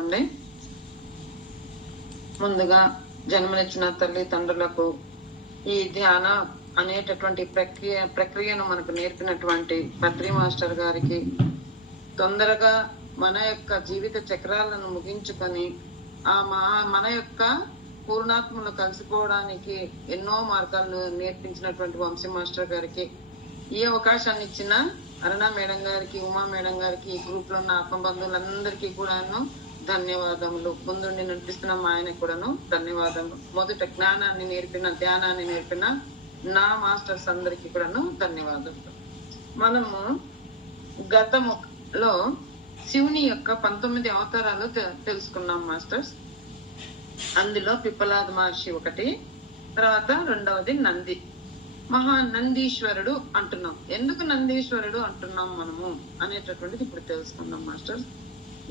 అండి. ముందుగా జన్మనిచ్చిన తల్లిదండ్రులకు ఈ ధ్యాన అనేటటువంటి ప్రక్రియను మనకు నేర్పినటువంటి పత్రి మాస్టర్ గారికి, తొందరగా మన యొక్క జీవిత చక్రాలను ముగించుకొని మన యొక్క పూర్ణాత్మను కలిసిపోవడానికి ఎన్నో మార్గాలను నేర్పించినటువంటి వంశీ మాస్టర్ గారికి, ఈ అవకాశాన్ని ఇచ్చిన అరుణ మేడం గారికి, ఉమా మేడం గారికి, ఈ గ్రూప్ లో ఉన్న ఆత్మబంధువులందరికీ కూడాను ధన్యవాదములు. ముందుండి నడిపిస్తున్న మా ఆయనకు కూడాను ధన్యవాదములు. మొదట జ్ఞానాన్ని నేర్పిన, ధ్యానాన్ని నేర్పిన నా మాస్టర్స్ అందరికీ కూడాను ధన్యవాదాలు. మనము గతంలో శివుని యొక్క 19 అవతారాలు తెలుసుకున్నాం మాస్టర్స్. అందులో పిప్పలాద మహర్షి ఒకటి, తర్వాత రెండవది నంది, నందీశ్వరుడు అంటున్నాం. ఎందుకు నందీశ్వరుడు అంటున్నాం మనము అనేటటువంటిది ఇప్పుడు తెలుసుకుందాం మాస్టర్స్.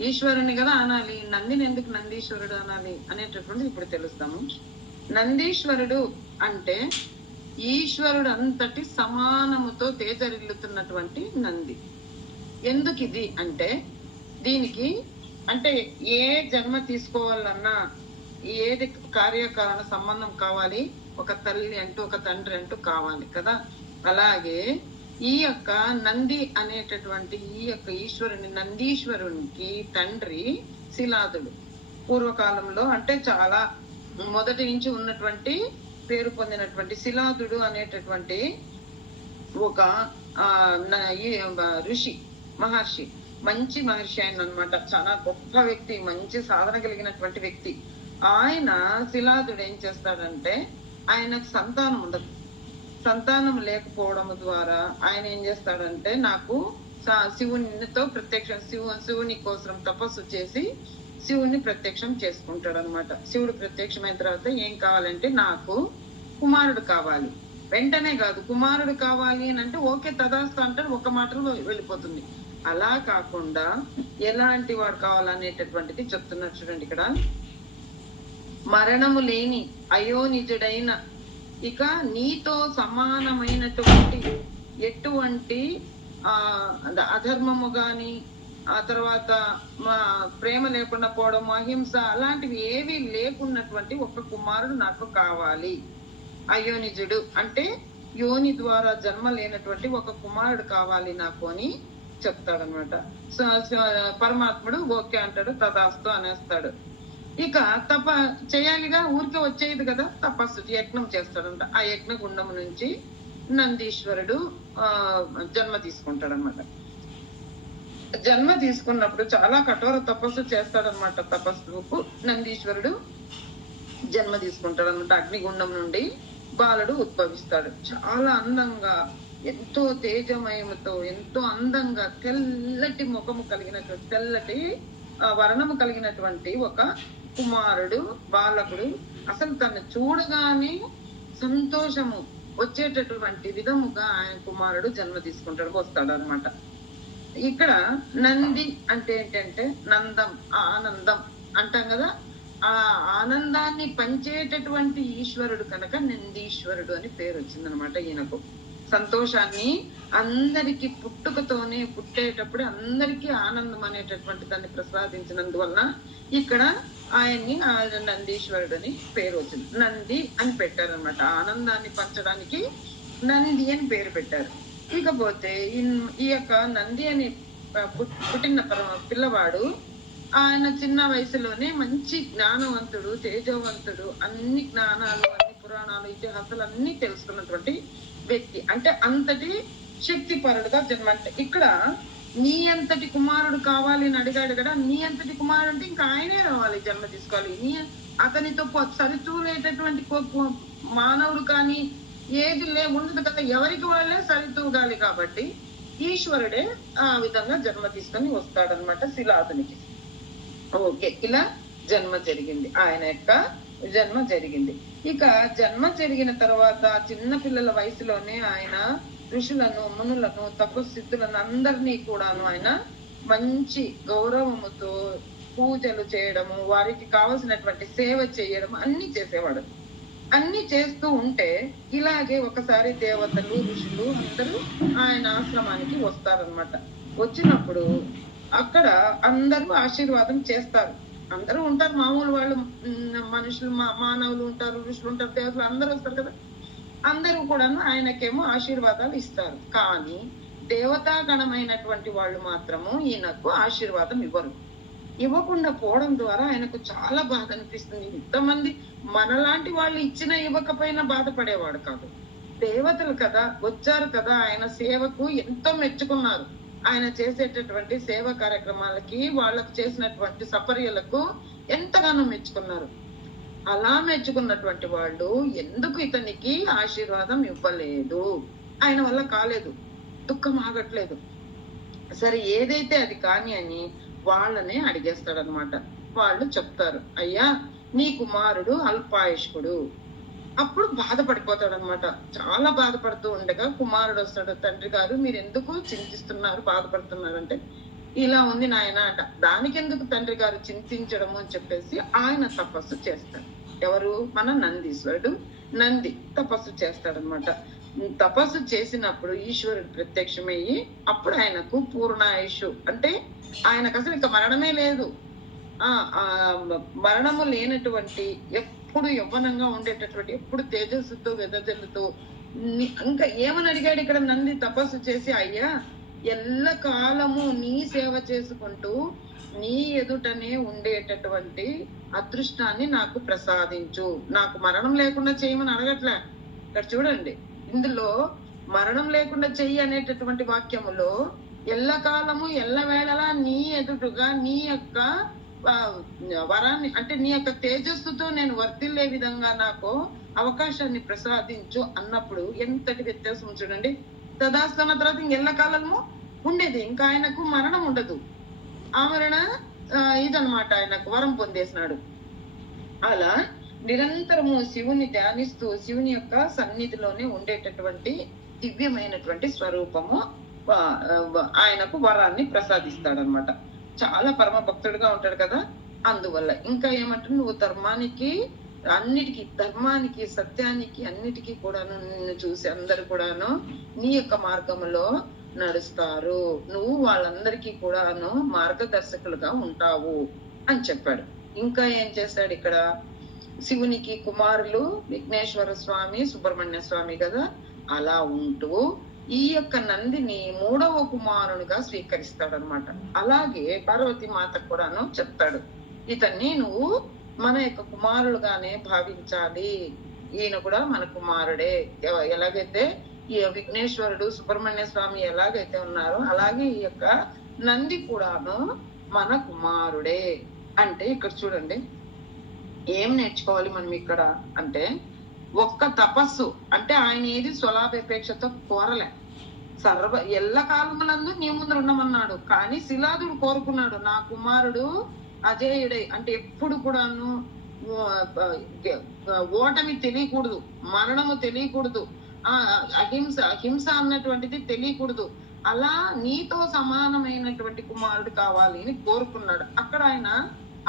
ఈశ్వరుని కదా అనాలి, నందిని ఎందుకు నందీశ్వరుడు అనాలి అనేటటువంటిది ఇప్పుడు తెలుస్తాము. నందీశ్వరుడు అంటే ఈశ్వరుడు అంతటి సమానముతో తేజరిల్లుతున్నటువంటి నంది. ఎందుకు ఇది అంటే, దీనికి అంటే ఏ జన్మ తీసుకోవాలన్నా ఏది కార్యకారణ సంబంధం కావాలి, ఒక తల్లి అంటూ ఒక తండ్రి అంటూ కావాలి కదా. అలాగే ఈ యొక్క నంది అనేటటువంటి ఈ యొక్క ఈశ్వరుని, నందీశ్వరునికి తండ్రి శిలాదుడు. పూర్వకాలంలో అంటే చాలా మొదటి నుంచి ఉన్నటువంటి పేరు పొందినటువంటి శిలాదుడు అనేటటువంటి ఒక ఋషి, మహర్షి, మంచి మహర్షి ఆయన అనమాట. చాలా గొప్ప వ్యక్తి, మంచి సాధన కలిగినటువంటి వ్యక్తి. ఆయన శిలాదుడు ఏం చేస్తాడంటే, ఆయనకు సంతానం ఉండదు. సంతానం లేకపోవడం ద్వారా ఆయన ఏం చేస్తాడంటే, నాకు శివునితో శివుని కోసం తపస్సు చేసి శివుని ప్రత్యక్షం చేసుకుంటాడు అనమాట. శివుడు ప్రత్యక్షమైన తర్వాత ఏం కావాలంటే, నాకు కుమారుడు కావాలి. వెంటనే కాదు, కుమారుడు కావాలి అని అంటే ఓకే తదాస్తు అంటాడు, ఒక మాటలో వెళ్ళిపోతుంది. అలా కాకుండా ఎలాంటి వాడు కావాలనేటటువంటిది చెప్తున్నారు చూడండి ఇక్కడ. మరణము లేని అయోనిజుడైన, ఇక నీతో సమానమైనటువంటి ఎటువంటి అధర్మము గాని, ఆ తర్వాత ప్రేమ లేకుండా పోవడం, అహింస అలాంటివి ఏవి లేకున్నటువంటి ఒక కుమారుడు నాకు కావాలి. అయోనిజుడు అంటే యోని ద్వారా జన్మ లేనటువంటి ఒక కుమారుడు కావాలి నాకు అని చెప్తాడనమాట. పరమాత్ముడు ఓకే అంటాడు, తదాస్తు అనేస్తాడు. ఇక చేయాలిగా, ఊరికే వచ్చేది కదా, తపస్సు యజ్ఞం చేస్తాడంట. ఆ యజ్ఞ గుండము నుంచి నందీశ్వరుడు జన్మ తీసుకుంటాడనమాట. జన్మ తీసుకున్నప్పుడు చాలా కఠోర తపస్సు చేస్తాడనమాట. తపస్సుకు నందీశ్వరుడు జన్మ తీసుకుంటాడనమాట. అగ్నిగుండం నుండి బాలుడు ఉద్భవిస్తాడు. చాలా అందంగా, ఎంతో తేజమయముతో, ఎంతో అందంగా, తెల్లటి ముఖము కలిగినటువంటి, తెల్లటి వర్ణము కలిగినటువంటి ఒక కుమారుడు, బాలకుడు. అసలు తను చూడగానే సంతోషము వచ్చేటటువంటి విధముగా ఆయన కుమారుడు జన్మ తీసుకుంటాడు, వస్తాడు అనమాట. ఇక్కడ నంది అంటే ఏంటంటే నందం, ఆనందం అంటాం కదా. ఆ ఆనందాన్ని పంచేటటువంటి ఈశ్వరుడు కనుక నందీశ్వరుడు అని పేరు వచ్చిందనమాట ఈయనకు. సంతోషాన్ని అందరికి పుట్టుకతోనే, పుట్టేటప్పుడు అందరికీ ఆనందం అనేటటువంటి దాన్ని ప్రసాదించినందువలన ఇక్కడ ఆయన్ని నందీశ్వరుడు అని పేరు వచ్చింది. నంది అని పెట్టారనమాట. ఆనందాన్ని పంచడానికి నంది అని పేరు పెట్టారు. ఇకపోతే ఈ యొక్క నంది అని పుట్టిన పిల్లవాడు ఆయన చిన్న వయసులోనే మంచి జ్ఞానవంతుడు, తేజవంతుడు, అన్ని జ్ఞానాలు, అన్ని పురాణాలు, ఇతిహాసాలు అన్ని తెలుసుకున్నటువంటి వ్యక్తి. అంటే అంతటి శక్తి పరుడుగా జన్మ. అంటే ఇక్కడ నీ అంతటి కుమారుడు కావాలి అని అడిగాడు కదా. నీ అంతటి కుమారుడు అంటే ఇంకా ఆయనే రావాలి, జన్మ తీసుకోవాలి. అతనితో సరితూలేటటువంటి మానవుడు కానీ ఏది ఉండదు కదా, ఎవరికి వాళ్ళే సరితూగాలి. కాబట్టి ఈశ్వరుడే ఆ విధంగా జన్మ తీసుకొని వస్తాడనమాట శిలాదునికి. ఓకే, ఇలా జన్మ జరిగింది, ఆయన యొక్క జన్మ జరిగింది. ఇక జన్మ జరిగిన తర్వాత చిన్న పిల్లల వయసులోనే ఆయన ఋషులను, మునులను, తపస్సిద్ధులను అందరినీ కూడాను ఆయన మంచి గౌరవముతో పూజలు చేయడము, వారికి కావలసినటువంటి సేవ చేయడం అన్ని చేసేవాడు. అన్ని చేస్తూ ఉంటే ఇలాగే ఒకసారి దేవతలు, ఋషులు అందరూ ఆయన ఆశ్రమానికి వస్తారనమాట. వచ్చినప్పుడు అక్కడ అందరూ ఆశీర్వాదం చేస్తారు. అందరూ ఉంటారు మామూలు వాళ్ళు, మనుషులు, మానవులు ఉంటారు, ఋషులు ఉంటారు, దేవతలు అందరూ వస్తారు కదా. అందరూ కూడాను ఆయనకేమో ఆశీర్వాదాలు ఇస్తారు. కానీ దేవతాగణమైనటువంటి వాళ్ళు మాత్రము ఈయనకు ఆశీర్వాదం ఇవ్వరు. ఇవ్వకుండా పోవడం ద్వారా ఆయనకు చాలా బాధ అనిపిస్తుంది. ఇంతమంది మనలాంటి వాళ్ళు ఇచ్చినా ఇవ్వకపోయినా బాధపడేవాడు కాదు. దేవతలు కదా, వచ్చారు కదా, ఆయన సేవకు ఎంతో మెచ్చుకున్నారు. ఆయన చేసేటటువంటి సేవ కార్యక్రమాలకి, వాళ్ళకు చేసినటువంటి సపర్యలకు ఎంతగానో మెచ్చుకున్నారు. అలా మెచ్చుకున్నటువంటి వాళ్ళు ఎందుకు ఇతనికి ఆశీర్వాదం ఇవ్వలేదు? ఆయన వల్ల కాలేదు, దుఃఖం ఆగట్లేదు. సరే ఏదైతే అది కాని అని వాళ్ళనే అడిగేస్తాడనమాట. వాళ్ళు చెప్తారు, అయ్యా నీ కుమారుడు అల్పాయుష్కుడు. అప్పుడు బాధపడిపోతాడు అనమాట. చాలా బాధపడుతూ ఉండగా కుమారుడు వస్తాడు. తండ్రి గారు మీరు ఎందుకు చింతిస్తున్నారు, బాధపడుతున్నారు అంటే, ఇలా ఉంది నాయన అంట. దానికి ఎందుకు తండ్రి గారు చింతించడము అని చెప్పేసి ఆయన తపస్సు చేస్తాడు. ఎవరు? మన నందీశ్వరుడు. నంది తపస్సు చేస్తాడనమాట. తపస్సు చేసినప్పుడు ఈశ్వరుడు ప్రత్యక్షమయ్యి అప్పుడు ఆయనకు పూర్ణాయుషు, అంటే ఆయనకు అసలు ఇంకా మరణమే లేదు. మరణము లేనటువంటి, ఎప్పుడు యవ్వనంగా ఉండేటటువంటి, ఎప్పుడు తేజస్సుతో వెదజల్లుతూ, ఇంకా ఏమని అడిగాడు ఇక్కడ నంది తపస్సు చేసి, అయ్యా ఎల్ల కాలము నీ సేవ చేసుకుంటూ నీ ఎదుటనే ఉండేటటువంటి అదృష్టాన్ని నాకు ప్రసాదించు, నాకు మరణం లేకుండా చేయమని అడగట్లే. ఇక్కడ చూడండి, ఇందులో మరణం లేకుండా చెయ్యి అనేటటువంటి వాక్యములో ఎల్లకాలము ఎల్లవేళలా నీ ఎదుటుగా నీ యొక్క వరాన్ని, అంటే నీ యొక్క తేజస్సుతో నేను వర్తిల్లే విధంగా నాకు అవకాశాన్ని ప్రసాదించు అన్నప్పుడు ఎంతటి వ్యత్యాసం చూడండి. తదాస్తన తర్వాత ఇంకెల్లకాలము ఉండేది, ఇంకా ఆయనకు మరణం ఉండదు. ఆమరణ ఇదనమాట, ఆయనకు వరం పొందేసినాడు. అలా నిరంతరము శివుని ధ్యానిస్తూ శివుని యొక్క సన్నిధిలోనే ఉండేటటువంటి దివ్యమైనటువంటి స్వరూపము ఆయనకు వరాన్ని ప్రసాదిస్తాడనమాట. చాలా పరమ భక్తుడుగా ఉంటాడు కదా. అందువల్ల ఇంకా ఏమంటే, నువ్వు ధర్మానికి, అన్నిటికీ, ధర్మానికి, సత్యానికి, అన్నిటికీ కూడాను నిన్ను చూసి అందరు కూడాను నీ యొక్క మార్గములో నడుస్తారు, నువ్వు వాళ్ళందరికీ కూడాను మార్గదర్శకులుగా ఉంటావు అని చెప్పాడు. ఇంకా ఏం చేశాడు ఇక్కడ, శివునికి కుమారులు విఘ్నేశ్వర స్వామి, సుబ్రహ్మణ్య స్వామి కదా. అలా ఉంటూ ఈ యొక్క నందిని 3వ కుమారునిగా స్వీకరిస్తాడనమాట. అలాగే పార్వతీ మాత కూడాను చెప్తాడు, ఇతన్ని నువ్వు మన యొక్క కుమారుడుగానే భావించాలి, ఈయన కూడా మన కుమారుడే. ఎలాగైతే ఈ విఘ్నేశ్వరుడు, సుబ్రహ్మణ్య స్వామి ఎలాగైతే ఉన్నారో అలాగే ఈ యొక్క నంది కూడాను మన కుమారుడే. అంటే ఇక్కడ చూడండి ఏం నేర్చుకోవాలి మనం ఇక్కడ అంటే, ఒక్క తపస్సు అంటే ఆయన ఏది స్వలాభాపేక్షతో కోరలే. ఎల్ల కాలములందు నీ ముందు ఉండమన్నాడు. కానీ శిలాదుడు కోరుకున్నాడు, నా కుమారుడు అజేయుడై, అంటే ఎప్పుడు కూడాను ఓటమి తెలియకూడదు, మరణము తెలియకూడదు, హింస అన్నటువంటిది తెలియకూడదు, అలా నీతో సమానమైనటువంటి కుమారుడు కావాలి అని కోరుకున్నాడు. అక్కడ ఆయన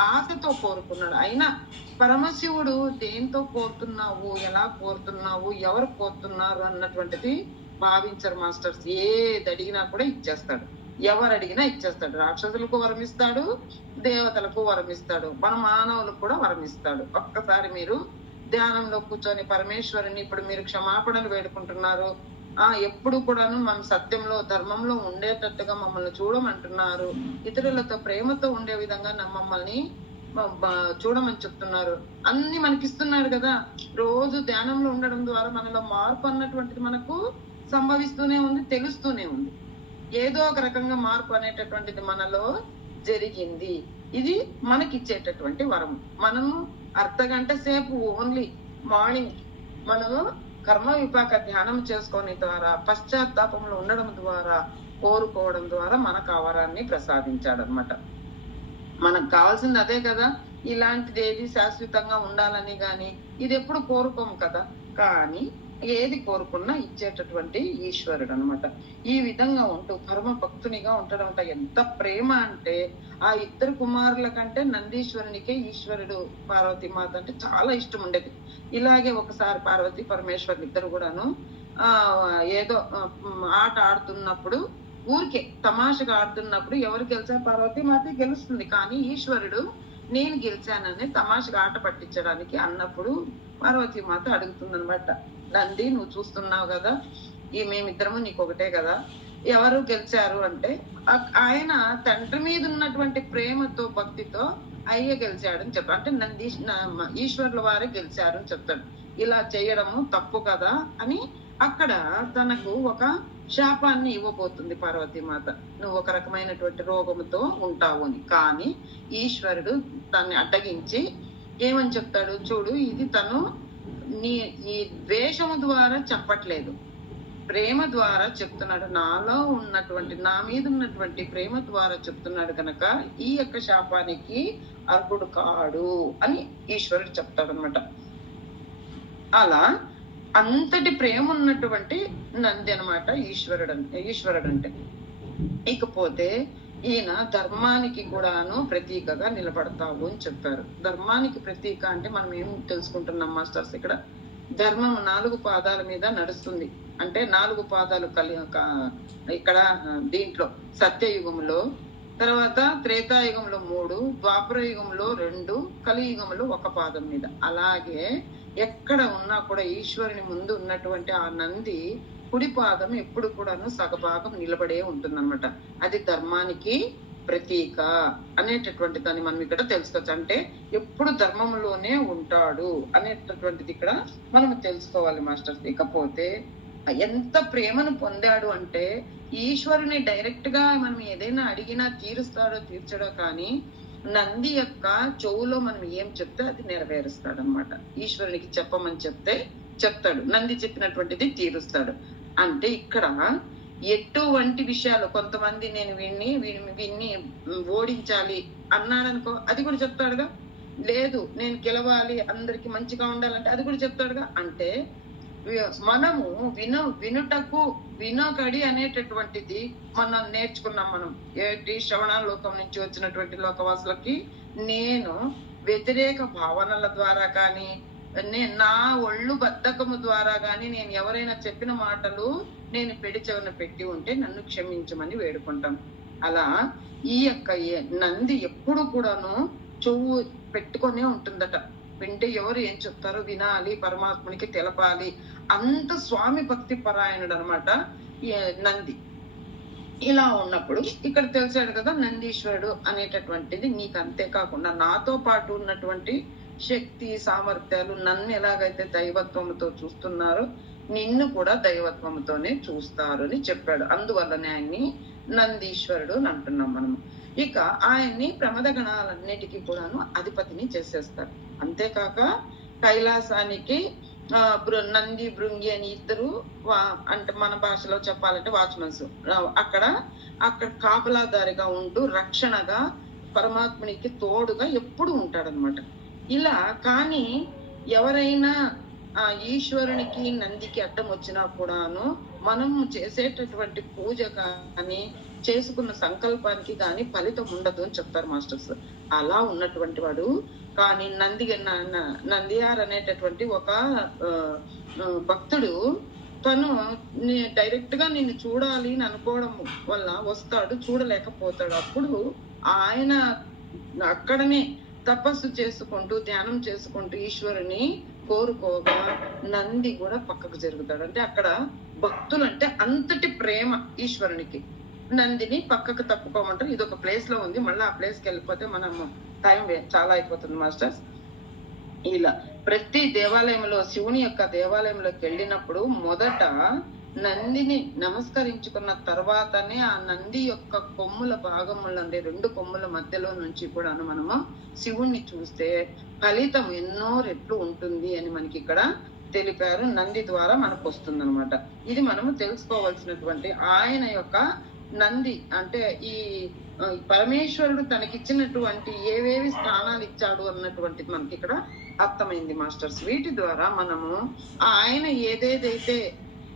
ఆశతో కోరుకున్నాడు. అయినా పరమశివుడు దేంతో కోరుతున్నావు, ఎలా కోరుతున్నావు, ఎవరు కోరుతున్నారు అన్నటువంటిది భావించరు మాస్టర్స్. ఏది అడిగినా కూడా ఇచ్చేస్తాడు, ఎవరు అడిగినా ఇచ్చేస్తాడు. రాక్షసులకు వరమిస్తాడు, దేవతలకు వరమిస్తాడు, మన మానవులకు కూడా వరమిస్తాడు. ఒక్కసారి మీరు ధ్యానంలో కూర్చొని పరమేశ్వరుని, ఇప్పుడు మీరు క్షమాపణలు వేడుకుంటున్నారు, ఎప్పుడు కూడాను మనం సత్యంలో, ధర్మంలో ఉండేటట్టుగా మమ్మల్ని చూడమంటున్నారు, ఇతరులతో ప్రేమతో ఉండే విధంగా మమ్మల్ని చూడమని చెప్తున్నారు, అన్ని మనకిస్తున్నాడు కదా. రోజు ధ్యానంలో ఉండడం ద్వారా మనలో మార్పు అన్నటువంటిది మనకు సంభవిస్తూనే ఉంది, తెలుస్తూనే ఉంది. ఏదో ఒక రకంగా మార్పు అనేటటువంటిది మనలో జరిగింది. ఇది మనకిచ్చేటటువంటి వరం. మనము అర్ధగంట సేపు ఓన్లీ మార్నింగ్ మనము కర్మ విపాక ధ్యానం చేసుకొని ద్వారా, పశ్చాత్తాపంలో ఉండడం ద్వారా, కోరుకోవడం ద్వారా మనకు ఆ వరాన్ని ప్రసాదించాడనమాట. మనకు కావాల్సింది అదే కదా. ఇలాంటిది ఏది శాశ్వతంగా ఉండాలని గాని ఇది ఎప్పుడు కోరుకోము కదా. కానీ ఏది కోరుకున్నా ఇచ్చేటటువంటి ఈశ్వరుడు అనమాట. ఈ విధంగా ఉంటూ పరమ భక్తునిగా ఉంటాడంట. ఎంత ప్రేమ అంటే, ఆ ఇద్దరు కుమారుల కంటే నందీశ్వరునికే ఈశ్వరుడు పార్వతీ మాత అంటే చాలా ఇష్టం ఉండేది. ఇలాగే ఒకసారి పార్వతీ పరమేశ్వరులు ఇద్దరు కూడాను ఏదో ఆట ఆడుతున్నప్పుడు, ఊరికే తమాషగా ఆడుతున్నప్పుడు ఎవరు గెలిచా పార్వతీ మాత గెలుస్తుంది. కానీ ఈశ్వరుడు నేను గెలిచానని తమాషగా ఆట పట్టించడానికి అన్నప్పుడు పార్వతీ మాత అడుగుతుందనమాట, నంది నువ్వు చూస్తున్నావు కదా, ఈ మేమిద్దరము నీకు ఒకటే కదా, ఎవరు గెలిచారు అంటే ఆయన తండ్రి మీద ఉన్నటువంటి ప్రేమతో భక్తితో అయ్య గెలిచాడని చెప్పాడు. అంటే నంది ఈశ్వరుల వారే గెలిచారు అని చెప్తాడు. ఇలా చేయడము తప్పు కదా అని అక్కడ తనకు ఒక శాపాన్ని ఇవ్వబోతుంది పార్వతీమాత, నువ్వు ఒక రకమైనటువంటి రోగముతో ఉంటావు అని. కానీ ఈశ్వరుడు దాన్ని అడ్డగించి ఏమని చెప్తాడు, చూడు ఇది తను ఈ ద్వేషము ద్వారా చెప్పట్లేదు, ప్రేమ ద్వారా చెప్తున్నాడు, నాలో ఉన్నటువంటి నా మీద ఉన్నటువంటి ప్రేమ ద్వారా చెప్తున్నాడు కనుక ఈ యొక్క శాపానికి అర్హుడు కాడు అని ఈశ్వరుడు చెప్తాడు అనమాట. అలా అంతటి ప్రేమ ఉన్నటువంటి నంది అనమాట ఈశ్వరుడు అంటే. ఇకపోతే ఈయన ధర్మానికి కూడాను ప్రతీకగా నిలబడతావు అని చెప్పారు. ధర్మానికి ప్రతీక అంటే మనం ఏం తెలుసుకుంటున్నాం మాస్టర్స్, ఇక్కడ ధర్మం 4 పాదాల మీద నడుస్తుంది. అంటే 4 పాదాలు ఇక్కడ దీంట్లో సత్యయుగంలో, తర్వాత త్రేతాయుగంలో 3, ద్వాపర యుగంలో 2, కలియుగంలో 1 పాదం మీద. అలాగే ఎక్కడ ఉన్నా కూడా ఈశ్వరుని ముందు ఉన్నటువంటి ఆ నంది కుడి పాదం ఎప్పుడు కూడాను సగభాగం నిలబడే ఉంటుందన్నమాట. అది ధర్మానికి ప్రతీక అనేటటువంటి దాన్ని మనం ఇక్కడ తెలుసుకోవచ్చు. అంటే ఎప్పుడు ధర్మంలోనే ఉంటాడు అనేటటువంటిది ఇక్కడ మనం తెలుసుకోవాలి మాస్టర్స్. ఇకపోతే ఎంత ప్రేమను పొందాడు అంటే ఈశ్వరుని డైరెక్ట్ గా మనం ఏదైనా అడిగినా తీరుస్తాడో తీర్చడో, కానీ నంది యొక్క చెవులో మనం ఏం చెప్తే అది నెరవేరుస్తాడు అనమాట. ఈశ్వరునికి చెప్పమని చెప్తే చెప్తాడు, నంది చెప్పినటువంటిది తీరుస్తాడు. అంటే ఇక్కడ ఎటువంటి విషయాలు, కొంతమంది నేను వీడిని ఓడించాలి అన్నాడనుకో, అది కూడా చెప్తాడుగా. లేదు నేను గెలవాలి, అందరికి మంచిగా ఉండాలంటే అది కూడా చెప్తాడుగా. అంటే మనము వినుటకు వినకడి అనేటటువంటిది మనం నేర్చుకున్నాం. మనం ఏంటి, శ్రవణ లోకం నుంచి వచ్చినటువంటి లోకవాసులకి నేను వ్యతిరేక భావనల ద్వారా కానీ నా ఒళ్ళు బద్ధకము ద్వారా కానీ నేను ఎవరైనా చెప్పిన మాటలు నేను చెవిన పెట్టి ఉంటే నన్ను క్షమించమని వేడుకుంటాం. అలా ఈ యొక్క నంది ఎప్పుడు కూడాను చెవు పెట్టుకొనే ఉంటుందట. వింటే ఎవరు ఏం చెప్తారో వినాలి, పరమాత్మునికి తెలపాలి, అంత స్వామి భక్తి పరాయణుడు అనమాట నంది. ఇలా ఉన్నప్పుడు ఇక్కడ తెలిసాడు కదా నందీశ్వరుడు అనేటటువంటిది నీకు. అంతేకాకుండా నాతో పాటు ఉన్నటువంటి శక్తి సామర్థ్యాలు నన్ను ఎలాగైతే దైవత్వంతో చూస్తున్నారో నిన్ను కూడా దైవత్వంతోనే చూస్తారు అని చెప్పాడు. అందువల్లనే ఆయన్ని నందీశ్వరుడు అని అంటున్నాం మనము. ఇక ఆయన్ని ప్రమద గణాలన్నిటికీ కూడాను అధిపతిని చేసేస్తారు. అంతేకాక కైలాసానికి నంది భృంగి అని ఇద్దరు, అంటే మన భాషలో చెప్పాలంటే వాచ్మన్స్, అక్కడ కాపలాదారిగా ఉంటూ రక్షణగా పరమాత్మునికి తోడుగా ఎప్పుడు ఉంటాడనమాట. ఇలా కానీ ఎవరైనా ఈశ్వరునికి నందికి అడ్డం వచ్చినా కూడాను మనం చేసేటటువంటి పూజ కానీ చేసుకున్న సంకల్పానికి కానీ ఫలితం ఉండదు అని చెప్తారు మాస్టర్స్. అలా ఉన్నటువంటి వాడు కానీ నందియార్ అనేటటువంటి ఒక భక్తుడు తను డైరెక్ట్ గా నిన్ను చూడాలి అని అనుకోవడం వల్ల వస్తాడు, చూడలేకపోతాడు. అప్పుడు ఆయన అక్కడనే తపస్సు చేసుకుంటూ ధ్యానం చేసుకుంటూ ఈశ్వరుని కోరుకోగా నంది కూడా పక్కకు జరుగుతాడు. అంటే అక్కడ భక్తులు అంటే అంతటి ప్రేమ ఈశ్వరునికి. నందిని పక్కకు తప్పుకోమంటారు. ఇది ఒక ప్లేస్ లో ఉంది, మళ్ళీ ఆ ప్లేస్ కి వెళ్ళిపోతే మనం టైం చాలా అయిపోతుంది మాస్టర్స్. ఇలా ప్రతి దేవాలయంలో, శివుని యొక్క దేవాలయంలోకి వెళ్ళినప్పుడు మొదట నందిని నమస్కరించుకున్న తర్వాతనే ఆ నంది యొక్క కొమ్ముల భాగములు, అంటే 2 కొమ్ముల మధ్యలో నుంచి కూడా మనము శివుణ్ణి చూస్తే ఫలితం ఎన్నో రెట్లు ఉంటుంది అని మనకి ఇక్కడ తెలిపారు. నంది ద్వారా మనకు వస్తుంది అనమాట. ఇది మనము తెలుసుకోవాల్సినటువంటి ఆయన యొక్క నంది అంటే ఈ పరమేశ్వరుడు తనకిచ్చినటువంటి ఏవేవి స్థానాలు ఇచ్చాడు అన్నటువంటిది మనకి ఇక్కడ అర్థమైంది మాస్టర్స్. వీటి ద్వారా మనము ఆయన ఏదేదైతే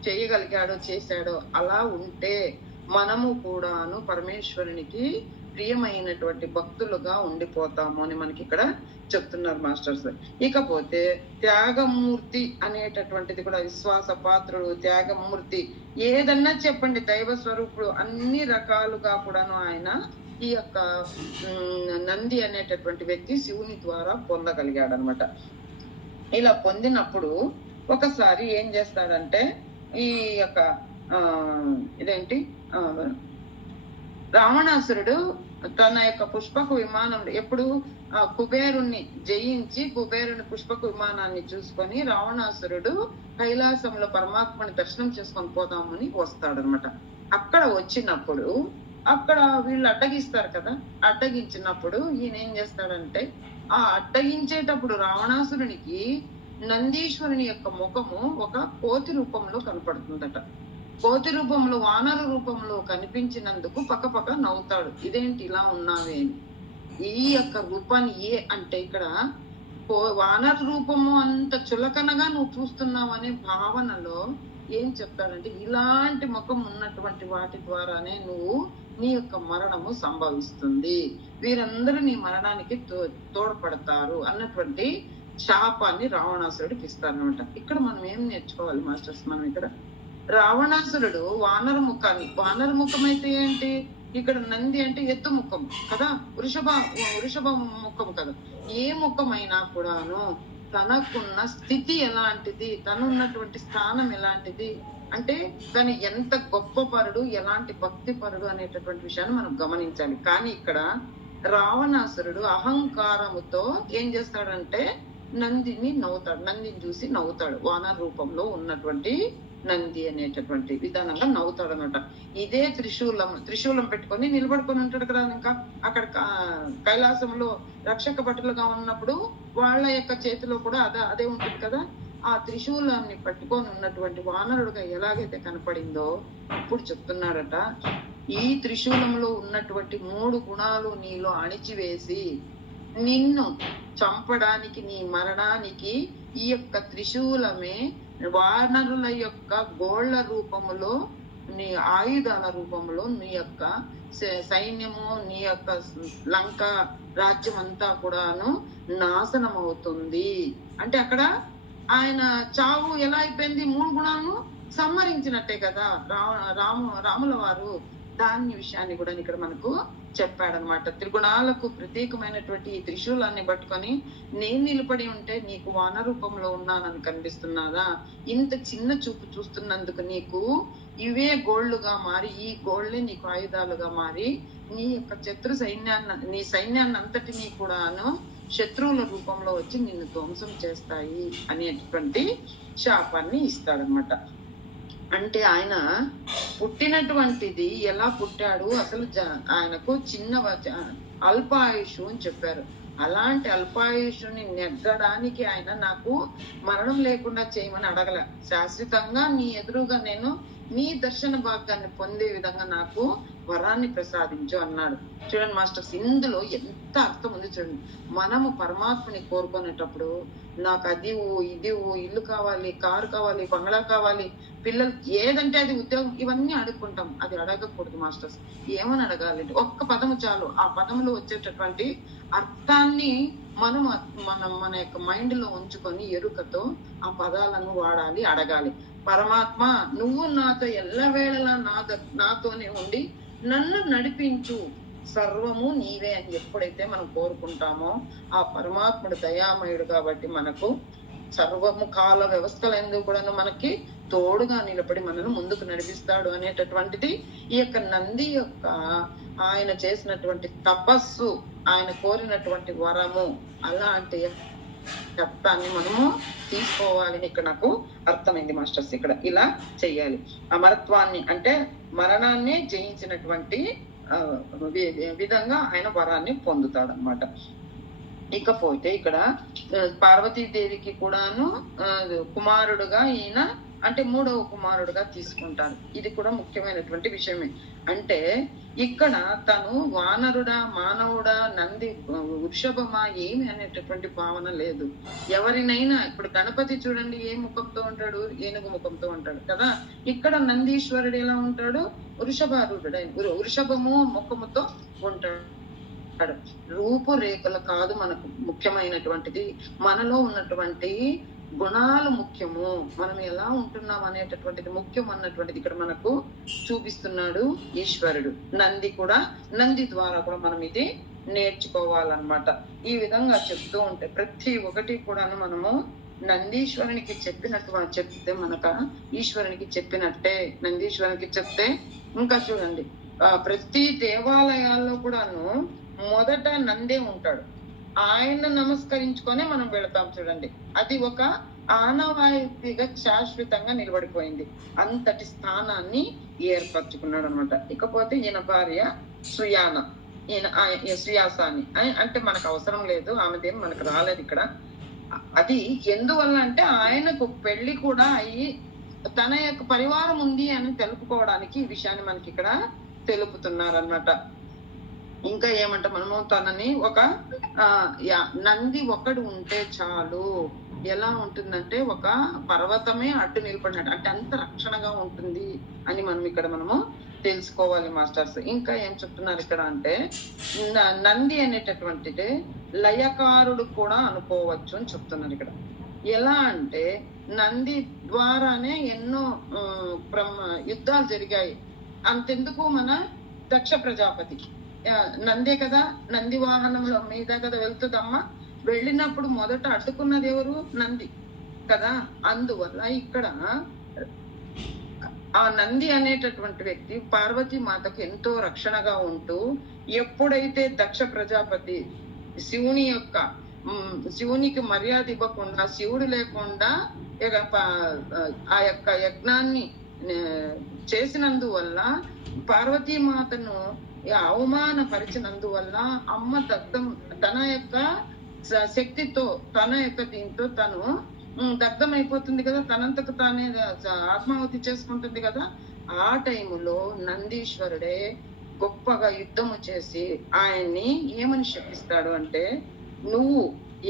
చేయగలిగాడో చేశాడో అలా ఉంటే మనము కూడాను పరమేశ్వరునికి ప్రియమైనటువంటి భక్తులుగా ఉండిపోతాము అని మనకి ఇక్కడ చెప్తున్నారు మాస్టర్స్. ఇకపోతే త్యాగమూర్తి అనేటటువంటిది కూడా, విశ్వాస పాత్రుడు, త్యాగమూర్తి, ఏదన్నా చెప్పండి, దైవ స్వరూపుడు, అన్ని రకాలుగా కూడాను ఆయన ఈ యొక్క నంది అనేటటువంటి వ్యక్తి శివుని ద్వారా పొందగలిగాడు అనమాట. ఇలా పొందినప్పుడు ఒకసారి ఏం చేస్తాడంటే ఈ యొక్క ఇదేంటి రావణాసురుడు తన యొక్క పుష్పక విమానం ఎప్పుడు కుబేరుణ్ణి జయించి కుబేరుని పుష్పక విమానాన్ని చూసుకొని రావణాసురుడు కైలాసంలో పరమాత్మని దర్శనం చేసుకొని పోదామని వస్తాడనమాట. అక్కడ వచ్చినప్పుడు అక్కడ వీళ్ళు అడ్డగిస్తారు కదా, అడ్డగించినప్పుడు ఈయన ఏం చేస్తాడంటే ఆ అడ్డగించేటప్పుడు రావణాసురునికి నందీశ్వరుని యొక్క ముఖము ఒక కోతి రూపంలో కనపడుతుందట. కోతి రూపంలో వానర రూపంలో కనిపించినందుకు పక్కపక్క నవ్వుతాడు, ఇదేంటి ఇలా ఉన్నావే అని. ఈ యొక్క రూపాన్ని అంటే ఇక్కడ వానర రూపము అంత చులకనగా నువ్వు చూస్తున్నావు అనే భావనలో ఏం చెప్తాడంటే ఇలాంటి ముఖం ఉన్నటువంటి వాటి ద్వారానే నువ్వు నీ యొక్క మరణము సంభవిస్తుంది, వీరందరూ నీ మరణానికి తోడ్పడతారు అన్నటువంటి శాపాన్ని రావణాసురుడికి ఇస్తారనమాట. ఇక్కడ మనం ఏం నేర్చుకోవాలి మాస్టర్స్? మనం ఇక్కడ రావణాసురుడు వానర ముఖం అయితే ఏంటి, ఇక్కడ నంది అంటే ఎత్తు ముఖం కదా, వృషభ ముఖం కదా. ఏ ముఖమైనా కూడాను తనకున్న స్థితి ఎలాంటిది, తనున్నటువంటి స్థానం ఎలాంటిది అంటే తను ఎంత గొప్ప పరుడు, ఎలాంటి భక్తి పరుడు అనేటటువంటి విషయాన్ని మనం గమనించాలి. కానీ ఇక్కడ రావణాసురుడు అహంకారముతో ఏం చేస్తాడంటే నందిని చూసి నవ్వుతాడు. వానర రూపంలో ఉన్నటువంటి నంది అనేటటువంటి విధానంగా నవ్వుతాడు అనమాట. ఇదే త్రిశూలం పెట్టుకొని నిలబడుకొని ఉంటాడు కదా. ఇంకా అక్కడ కైలాసంలో రక్షక భటులుగా ఉన్నప్పుడు వాళ్ళ యొక్క చేతిలో కూడా అదే ఉంటుంది కదా. ఆ త్రిశూలాన్ని పట్టుకొని ఉన్నటువంటి వానరుడుగా ఎలాగైతే కనపడిందో ఇప్పుడు చెప్తున్నాడట, ఈ త్రిశూలంలో ఉన్నటువంటి 3 గుణాలు నీలో అణిచివేసి నిన్ను చంపడానికి, నీ మరణానికి ఈ యొక్క త్రిశూలమే వానరుల యొక్క గోళ్ల రూపములో, నీ ఆయుధాల రూపంలో నీ యొక్క సైన్యము, నీ యొక్క లంక రాజ్యం అంతా కూడాను నాశనం అవుతుంది. అంటే అక్కడ ఆయన చావు ఎలా అయిపోయింది, 3 గుణాలను సంహరించినట్టే కదా రాముల వారు. దాని విషయాన్ని కూడా ఇక్కడ మనకు చెప్పాడనమాట. త్రిగుణాలకు ప్రత్యేకమైనటువంటి ఈ త్రిశూలాన్ని పట్టుకొని నేను నిలబడి ఉంటే నీకు వాన రూపంలో ఉన్నానని కనిపిస్తున్నాదా, ఇంత చిన్న చూపు చూస్తున్నందుకు నీకు ఇవే గోళ్లుగా మారి, ఈ గోళ్లే నీకు ఆయుధాలుగా మారి నీ యొక్క నీ సైన్యాన్ని అంతటినీ కూడాను శత్రువుల రూపంలో వచ్చి నిన్ను ధ్వంసం చేస్తాయి అనేటువంటి శాపాన్ని ఇస్తాడనమాట. అంటే ఆయన పుట్టినటువంటిది ఎలా పుట్టాడు, అసలు ఆయనకు అల్పాయుషు అని చెప్పారు. అలాంటి అల్పాయుషుని నెగ్గడానికి ఆయన నాకు మరణం లేకుండా చేయమని అడగల, శాశ్వతంగా నీ ఎదురుగా నేను నీ దర్శన భాగ్యాన్ని పొందే విధంగా నాకు వరాన్ని ప్రసాదించు అన్నాడు. చూడండి మాస్టర్స్, ఇందులో ఎంత అర్థం ఉంది చూడండి. మనము పరమాత్మని కోరుకునేటప్పుడు నాకు అది ఇది ఇల్లు కావాలి, కారు కావాలి, బంగ్లా కావాలి, పిల్లలు ఏదంటే అది ఉద్యోగం, ఇవన్నీ అడుక్కుంటాం. అది అడగకూడదు మాస్టర్స్. ఏమని అడగాలి? ఒక్క పదము చాలు. ఆ పదములో వచ్చేటటువంటి అర్థాన్ని మన యొక్క మైండ్ లో ఉంచుకొని ఎరుకతో ఆ పదాలను వాడాలి, అడగాలి. పరమాత్మ నువ్వు నాతో ఎల్లవేళలా నాతోనే ఉండి నన్ను నడిపించు, సర్వము నీవే అని ఎప్పుడైతే మనం కోరుకుంటామో ఆ పరమాత్ముడు దయామయుడు కాబట్టి మనకు సర్వము కాల వ్యవస్థలందు కూడా మనకి తోడుగా నిలబడి మనను ముందుకు నడిపిస్తాడు అనేటటువంటిది ఈ యొక్క నంది యొక్క ఆయన చేసినటువంటి తపస్సు, ఆయన కోరినటువంటి వరము. అలాంటి అర్థాన్ని మనము తీసుకోవాలి. ఇక్కడ నాకు అర్థమైంది మాస్టర్స్. ఇక్కడ ఇలా చెయ్యాలి. అమరత్వాన్ని అంటే మరణాన్ని జయించినటువంటి విధంగా ఆయన వరాన్ని పొందుతాడు అనమాట. ఇకపోతే ఇక్కడ పార్వతీదేవికి కూడాను కుమారుడుగా ఈయన అంటే 3వ కుమారుడుగా తీసుకుంటారు. ఇది కూడా ముఖ్యమైనటువంటి విషయమే. అంటే ఇక్కడ తను వానరుడా, మానవుడా, నంది, వృషభమా ఏమి అనేటటువంటి భావన లేదు. ఎవరినైనా ఇప్పుడు గణపతి చూడండి ఏ ముఖంతో ఉంటాడు, ఏనుగు ముఖంతో ఉంటాడు కదా. ఇక్కడ నందీశ్వరుడు ఎలా ఉంటాడు, వృషభము ముఖముతో ఉంటాడు. రూపురేఖలు కాదు మనకు ముఖ్యమైనటువంటిది, మనలో ఉన్నటువంటి గుణాలు ముఖ్యము, మనం ఎలా ఉంటున్నాం అనేటటువంటిది ముఖ్యం అన్నటువంటిది ఇక్కడ మనకు చూపిస్తున్నాడు ఈశ్వరుడు. నంది ద్వారా కూడా మనం ఇది నేర్చుకోవాలన్నమాట. ఈ విధంగా చెప్తూ ఉంటే ప్రతి ఒక్కటి కూడాను మనము నందీశ్వరునికి చెప్పినట్టు మనం చెప్తే మనక ఈశ్వరునికి చెప్పినట్టే. నందీశ్వరునికి చెప్తే ఇంకా చూడండి, ప్రతి దేవాలయాల్లో కూడాను మొదట నందే ఉంటాడు. ఆయన నమస్కరించుకొని మనం వెళతాం చూడండి. అది ఒక ఆనవాయితీగా శాశ్వతంగా నిలబడిపోయింది. అంతటి స్థానాన్ని ఏర్పరచుకున్నాడు అనమాట. ఇకపోతే ఈయన భార్య సుయాన, సుయాసాని అంటే మనకు అవసరం లేదు, ఆమెదేం మనకు రాలేదు ఇక్కడ. అది ఎందువల్ల అంటే ఆయనకు పెళ్లి కూడా అయ్యి తన యొక్క పరివారం ఉంది అని తెలుపుకోవడానికి ఈ విషయాన్ని మనకి ఇక్కడ తెలుపుతున్నారన్నమాట. ఇంకా ఏమంటే మనము తనని ఒక నంది ఒకడు ఉంటే చాలు, ఎలా ఉంటుందంటే ఒక పర్వతమే అడ్డు నిలబడినట్టు, అంటే అంత రక్షణగా ఉంటుంది అని మనము తెలుసుకోవాలి మాస్టర్స్. ఇంకా ఏం చెప్తున్నారు ఇక్కడ అంటే నంది అనేటటువంటిది లయకారుడు కూడా అనుకోవచ్చు అని చెప్తున్నారు ఇక్కడ. ఎలా అంటే నంది ద్వారానే ఎన్నో యుద్ధాలు జరిగాయి. అంతెందుకు మన దక్ష ప్రజాపతి నందే కదా, నంది వాహనంలో మీద కదా వెళ్తుందమ్మ, వెళ్ళినప్పుడు మొదట అడ్డుకున్నది ఎవరు? నంది కదా. అందువల్ల ఇక్కడ ఆ నంది అనేటటువంటి వ్యక్తి పార్వతీ మాతకు ఎంతో రక్షణగా ఉంటూ, ఎప్పుడైతే దక్ష ప్రజాపతి శివునికి మర్యాద ఇవ్వకుండా, శివుడు లేకుండా ఆ యొక్క యజ్ఞాన్ని చేసినందువల్ల పార్వతీమాతను అవమానపరిచినందువల్ల అమ్మ తన యొక్క శక్తితో తన యొక్క దీంతో తను దగ్ధమైపోతుంది కదా, తనంతకు తానే ఆత్మాహుతి చేసుకుంటుంది కదా. ఆ టైములో నందీశ్వరుడే గొప్పగా యుద్ధము చేసి ఆయన్ని ఏమని శపిస్తాడు అంటే, నువ్వు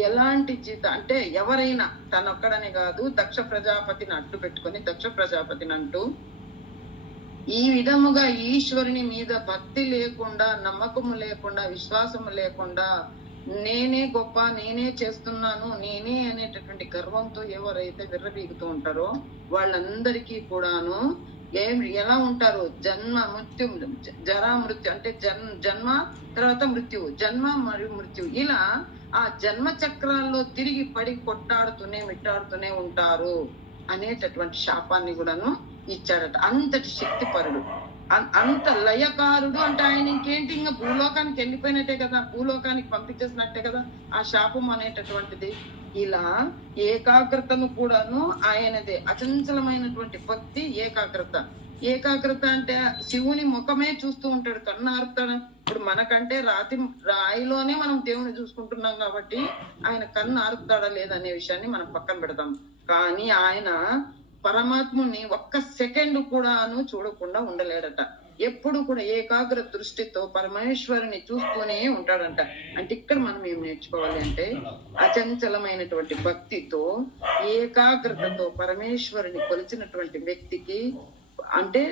ఎలాంటి అంటే ఎవరైనా తనొక్కడని కాదు, దక్ష ప్రజాపతిని అడ్డు పెట్టుకొని దక్ష ప్రజాపతిని అంటూ ఈ విధముగా ఈశ్వరుని మీద భక్తి లేకుండా, నమ్మకము లేకుండా, విశ్వాసము లేకుండా, నేనే గొప్ప, నేనే చేస్తున్నాను, నేనే అనేటటువంటి గర్వంతో ఎవరైతే విర్రబీగుతూ ఉంటారో వాళ్ళందరికీ కూడాను ఎలా ఉంటారు? జన్మ మృత్యు, జరా మృత్యు, అంటే జన్మ తర్వాత మృత్యువు, జన్మ మరియు మృత్యు, ఇలా ఆ జన్మ చక్రాల్లో తిరిగి పడి కొట్టాడుతూనే మిట్టాడుతూనే ఉంటారు అనేటటువంటి శాపాన్ని కూడాను ఇచ్చాడట. అంతటి శక్తిపరుడు, అంత లయకారుడు. అంటే ఆయన ఇంకేంటి, ఇంకా భూలోకానికి వెళ్ళిపోయినట్టే కదా, భూలోకానికి పంపించేసినట్టే కదా ఆ శాపం అనేటటువంటిది. ఇలా ఏకాగ్రతను కూడాను ఆయనదే, అచంచలమైనటువంటి భక్తి, ఏకాగ్రత అంటే శివుని ముఖమే చూస్తూ ఉంటాడు, కన్ను ఆరుతాడు. ఇప్పుడు మనకంటే రాయిలోనే మనం దేవుని చూసుకుంటున్నాం కాబట్టి ఆయన కన్ను ఆరుతాడా లేదనే విషయాన్ని మనం పక్కన పెడతాం. కానీ ఆయన పరమాత్ముని ఒక్క సెకండ్ కూడాను చూడకుండా ఉండలేడట. ఎప్పుడు కూడా ఏకాగ్ర దృష్టితో పరమేశ్వరుని చూస్తూనే ఉంటాడంట. అంటే ఇక్కడ మనం ఏం నేర్చుకోవాలి అంటే, అచంచలమైనటువంటి భక్తితో ఏకాగ్రతతో పరమేశ్వరుని కొలిచినటువంటి వ్యక్తికి, అంటే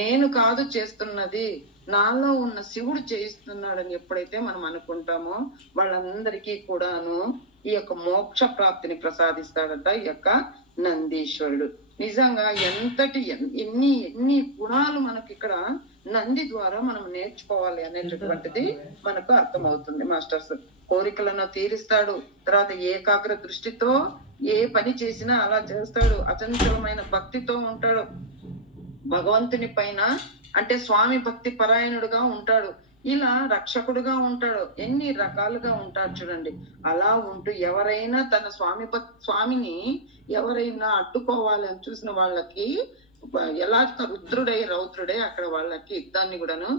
నేను కాదు చేస్తున్నది, నాలో ఉన్న శివుడు చేయిస్తున్నాడని ఎప్పుడైతే మనం అనుకుంటామో వాళ్ళందరికీ కూడాను ఈ యొక్క మోక్ష ప్రాప్తిని ప్రసాదిస్తాడట ఈ యొక్క నందీశ్వరుడు. నిజంగా ఎన్ని గుణాలు మనకి ఇక్కడ నంది ద్వారా మనం నేర్చుకోవాలి అనేటటువంటిది మనకు అర్థమవుతుంది మాస్టర్స్. కోరికలను తీరుస్తాడు, తర్వాత ఏకాగ్ర దృష్టితో ఏ పని చేసినా అలా చేస్తాడు, అచంచలమైన భక్తితో ఉంటాడు, భగవంతుని పైన అంటే స్వామి భక్తి పరాయణుడుగా ఉంటాడు, ఇలా రక్షకుడుగా ఉంటాడు, ఎన్ని రకాలుగా ఉంటాడు చూడండి. అలా ఉంటూ ఎవరైనా తన స్వామిని ఎవరైనా అడ్డుకోవాలి అని చూసిన వాళ్ళకి ఎలా రౌద్రుడై అక్కడ వాళ్ళకి యుద్ధాన్ని కూడాను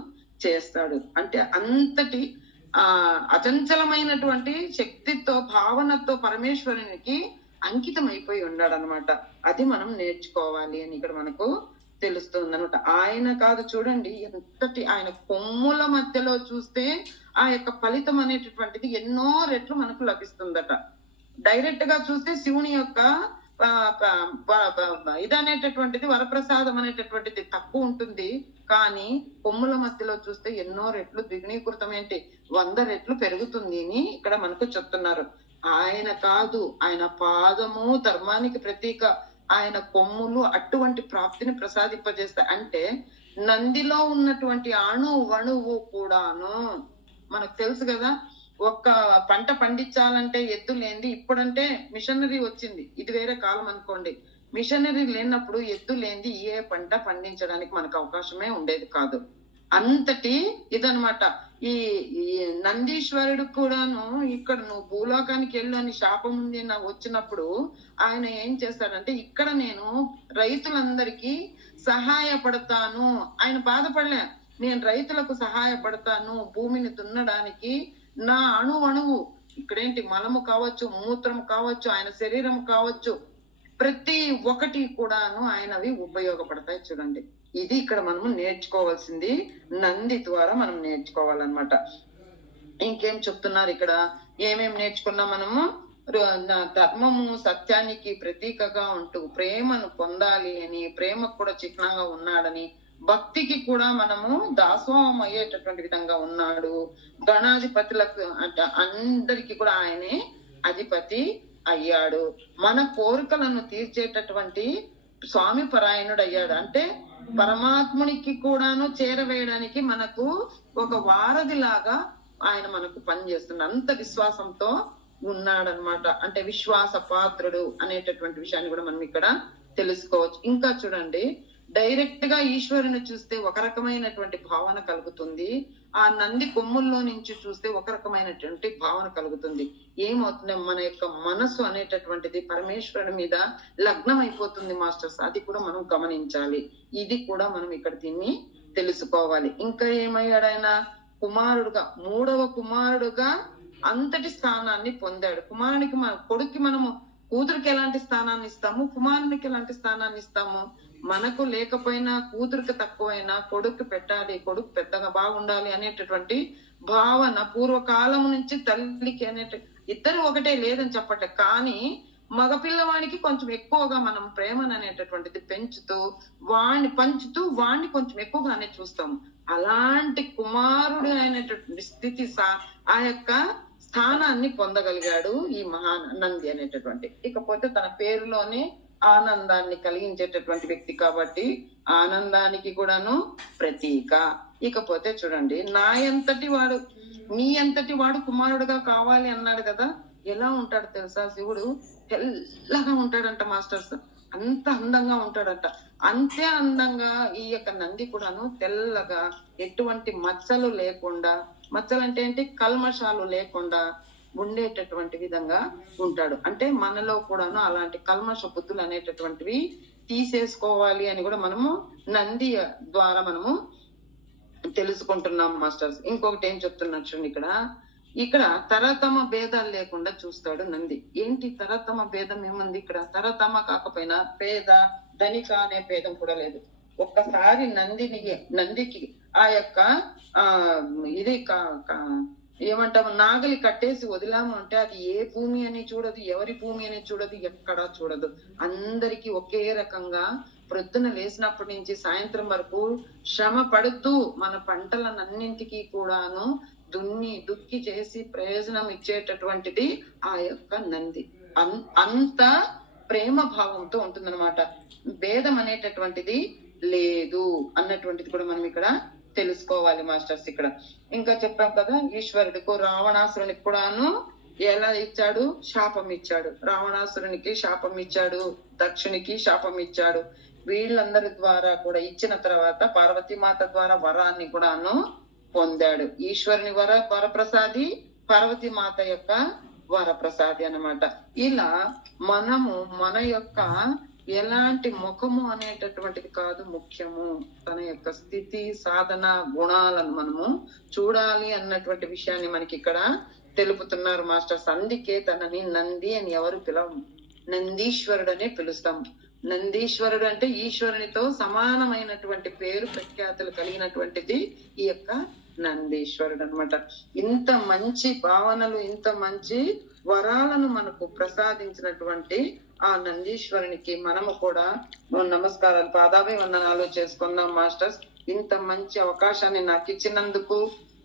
చేస్తాడు. అంటే అంతటి అచంచలమైనటువంటి శక్తితో, భావనతో పరమేశ్వరునికి అంకితం అయిపోయి ఉన్నాడు అనమాట. అది మనం నేర్చుకోవాలి అని ఇక్కడ మనకు తెలుస్తుంది అనమాట. ఆయన కాదు చూడండి, ఎంతటి ఆయన కొమ్ముల మధ్యలో చూస్తే ఆ యొక్క ఫలితం అనేటటువంటిది ఎన్నో రెట్లు మనకు లభిస్తుందట. డైరెక్ట్ గా చూస్తే శివుని యొక్క ఇదనేటటువంటిది, వరప్రసాదం అనేటటువంటిది తక్కువ ఉంటుంది. కానీ కొమ్ముల మధ్యలో చూస్తే ఎన్నో రెట్లు ద్విగుణీకృతం, ఏంటి 100 రెట్లు పెరుగుతుంది అని ఇక్కడ మనకు చెప్తున్నారు. ఆయన కాదు, ఆయన పాదము ధర్మానికి ప్రతీక, ఆయన కొమ్ములు అటువంటి ప్రాప్తిని ప్రసాదింపజేస్తాయి. అంటే నందిలో ఉన్నటువంటి అణువణువు కూడాను మనకు తెలుసు కదా. ఒక్క పంట పండించాలంటే ఎద్దు లేనిది, ఇప్పుడంటే మిషనరీ వచ్చింది, ఇది వేరే కాలం అనుకోండి. మిషనరీ లేనప్పుడు ఎద్దు లేనిది ఏ పంట పండించడానికి మనకు అవకాశమే ఉండేది కాదు. అంతటి ఇదనమాట. ఈ నందీశ్వరుడు కూడాను ఇక్కడ నువ్వు భూలోకానికి వెళ్ళు అని శాపం ఉంది వచ్చినప్పుడు ఆయన ఏం చేస్తాడంటే, ఇక్కడ నేను రైతులందరికీ సహాయపడతాను. ఆయన బాధపడలే, నేను రైతులకు సహాయపడతాను, భూమిని దున్నడానికి నా అణువు ఇక్కడేంటి మలము కావచ్చు, మూత్రం కావచ్చు, ఆయన శరీరం కావచ్చు, ప్రతి ఒక్కటి కూడాను ఆయనవి ఉపయోగపడతాయి. చూడండి, ఇది ఇక్కడ మనము నేర్చుకోవాల్సింది, నంది ద్వారా మనం నేర్చుకోవాలన్నమాట. ఇంకేం చెప్తున్నారు ఇక్కడ, ఏమేం నేర్చుకున్నాం మనము? ధర్మము సత్యానికి ప్రతీకగా ఉంటూ ప్రేమను పొందాలి అని, ప్రేమకు కూడా చిహ్నంగా ఉన్నాడని, భక్తికి కూడా మనము దాసోహం అయ్యేటటువంటి విధంగా ఉన్నాడు. గణాధిపతులకు అందరికి కూడా ఆయనే అధిపతి అయ్యాడు. మన కోరికలను తీర్చేటటువంటి స్వామి పరాయణుడు అయ్యాడు. అంటే పరమాత్మునికి కూడాను చేరవేయడానికి మనకు ఒక వారధి లాగా ఆయన మనకు పనిచేస్తున్నాడు. అంత విశ్వాసంతో ఉన్నాడనమాట. అంటే విశ్వాస పాత్రుడు అనేటటువంటి విషయాన్ని కూడా మనం ఇక్కడ తెలుసుకోవచ్చు. ఇంకా చూడండి, డైరెక్ట్ గా ఈశ్వరుని చూస్తే ఒక రకమైనటువంటి భావన కలుగుతుంది, ఆ నంది కొమ్ముల్లో నుంచి చూస్తే ఒక రకమైనటువంటి భావన కలుగుతుంది. ఏమవుతుంది, మన యొక్క మనసు అనేటటువంటిది పరమేశ్వరుడి మీద లగ్నం అయిపోతుంది మాస్టర్స్. అది కూడా మనం గమనించాలి. ఇది కూడా మనం ఇక్కడ దీన్ని తెలుసుకోవాలి. ఇంకా ఏమయ్యాడు ఆయన? కుమారుడుగా, 3వ కుమారుడుగా అంతటి స్థానాన్ని పొందాడు. కుమారునికి కొడుక్కి మనము కూతురికి ఎలాంటి స్థానాన్ని ఇస్తాము, కుమారునికి ఎలాంటి స్థానాన్ని ఇస్తాము? మనకు లేకపోయినా, కూతురికి తక్కువైనా కొడుకు పెట్టాలి, కొడుకు పెద్దగా బాగుండాలి అనేటటువంటి భావన పూర్వకాలం నుంచి తల్లికి ఇద్దరు ఒకటే లేదని చెప్పట్లే, కానీ మగపిల్లవాడికి కొంచెం ఎక్కువగా మనం ప్రేమను అనేటటువంటిది పెంచుతూ వాణ్ణి పంచుతూ వాణ్ణి కొంచెం ఎక్కువగానే చూస్తాము. అలాంటి కుమారుడు అయినటువంటి స్థితి ఆ యొక్క స్థానాన్ని పొందగలిగాడు ఈ మహానంది అనేటటువంటి. ఇకపోతే తన పేరులోనే ఆనందాన్ని కలిగించేటటువంటి వ్యక్తి కాబట్టి ఆనందానికి కూడాను ప్రతీక. ఇకపోతే చూడండి, నా ఎంతటి వాడు, నీ ఎంతటి వాడు కుమారుడుగా కావాలి అన్నాడు కదా. ఎలా ఉంటాడు తెలుసా? శివుడు తెల్లగా ఉంటాడంట మాస్టర్స్, అంత అందంగా ఉంటాడంట. అంతే అందంగా ఈ యొక్క నంది కూడాను తెల్లగా, ఎటువంటి మచ్చలు లేకుండా, మచ్చలు అంటే ఏంటి, కల్మషాలు లేకుండా ఉండేటటువంటి విధంగా ఉంటాడు. అంటే మనలో కూడాను అలాంటి కల్మష బుద్ధులు అనేటటువంటివి తీసేసుకోవాలి అని కూడా మనము నంది ద్వారా మనము తెలుసుకుంటున్నాం మాస్టర్స్. ఇంకొకటి ఏం చెప్తున్నారు చూడండి, ఇక్కడ తరతమ భేదాలు లేకుండా చూస్తాడు నంది. ఏంటి తరతమ భేదం ఏముంది ఇక్కడ? తరతమ కాకపోయినా పేద ధనిక అనే భేదం కూడా లేదు. ఒక్కసారి నందికి ఆ యొక్క ఇది ఏమంటాము, నాగలి కట్టేసి వదిలాము అంటే అది ఏ భూమి అని చూడదు, ఎవరి భూమి అని చూడదు, ఎక్కడా చూడదు. అందరికీ ఒకే రకంగా ప్రొద్దున లేసినప్పటి నుంచి సాయంత్రం వరకు శ్రమ పడుతూ మన పంటలన్నింటికీ కూడాను దుక్కి చేసి ప్రయోజనం ఇచ్చేటటువంటిది ఆ యొక్క నంది. అంత ప్రేమ భావంతో ఉంటుందన్నమాట. భేదం అనేటటువంటిది లేదు అన్నటువంటిది కూడా మనం ఇక్కడ తెలుసుకోవాలి మాస్టర్స్. ఇక్కడ ఇంకా చెప్పాం కదా, ఈశ్వరుడికి రావణాసురునికి కూడాను ఎలా ఇచ్చాడు? శాపం ఇచ్చాడు. రావణాసురునికి శాపం ఇచ్చాడు, దక్షునికి శాపం ఇచ్చాడు. వీళ్ళందరి ద్వారా కూడా ఇచ్చిన తర్వాత పార్వతీమాత ద్వారా వరాన్ని కూడాను పొందాడు. ఈశ్వరుని వరప్రసాది, పార్వతీమాత యొక్క వరప్రసాది అన్నమాట. ఇలా మనము మన యొక్క ఎలాంటి ముఖము అనేటటువంటిది కాదు ముఖ్యము, తన యొక్క స్థితి, సాధన, గుణాలను మనము చూడాలి అన్నటువంటి విషయాన్ని మనకి ఇక్కడ తెలుపుతున్నారు మాస్టర్స్. అందుకే తనని నంది అని ఎవరు పిలవము, నందీశ్వరుడు అనే పిలుస్తాం. నందీశ్వరుడు అంటే ఈశ్వరునితో సమానమైనటువంటి పేరు ప్రఖ్యాతులు కలిగినటువంటిది ఈ యొక్క నందీశ్వరుడు అన్నమాట. ఇంత మంచి భావనలు, ఇంత మంచి వరాలను మనకు ప్రసాదించినటువంటి ఆ నందీశ్వరునికి మనము కూడా నమస్కారాలు, పాదాభివందనాలు చేసుకుందాం మాస్టర్స్. ఇంత మంచి అవకాశాన్ని నాకు ఇచ్చినందుకు,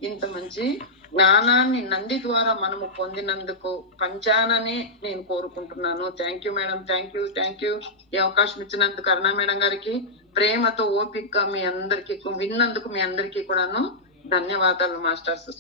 ఇంత మంచి జ్ఞానాన్ని నంది ద్వారా మనము పొందినందుకు పంచాననే నేను కోరుకుంటున్నాను. Thank you madam, thank you ఈ అవకాశం ఇచ్చినందుకు అరుణ మేడం గారికి ప్రేమతో ఓపికగా మీ అందరికి విన్నందుకు మీ అందరికీ కూడాను ధన్యవాదాలు మాస్టర్స్.